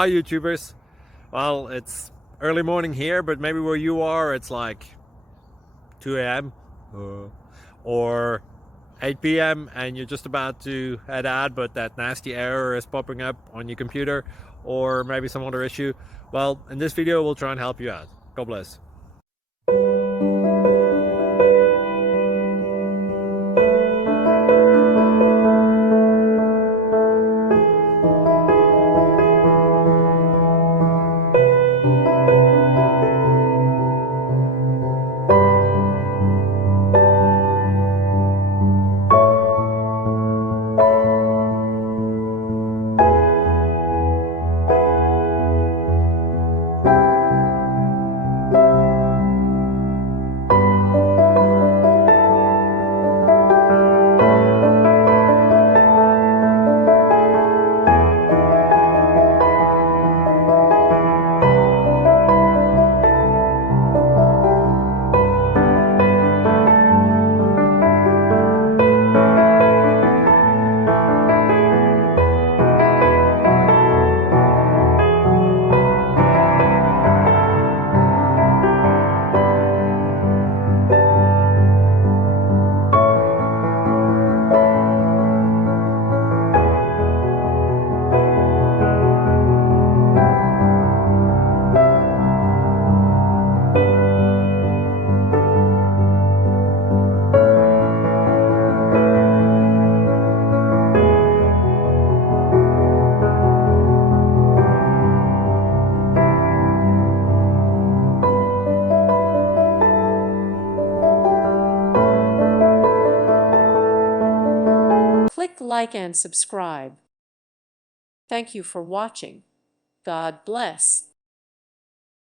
Hi YouTubers. Well, it's early morning here, but maybe where you are it's like 2 a.m. or 8 p.m. and you're just about to head out, but that nasty error is popping up on your computer, or maybe some other issue. Well, in this video we'll try and help you out. God bless. Click like and subscribe. Thank you for watching. God bless.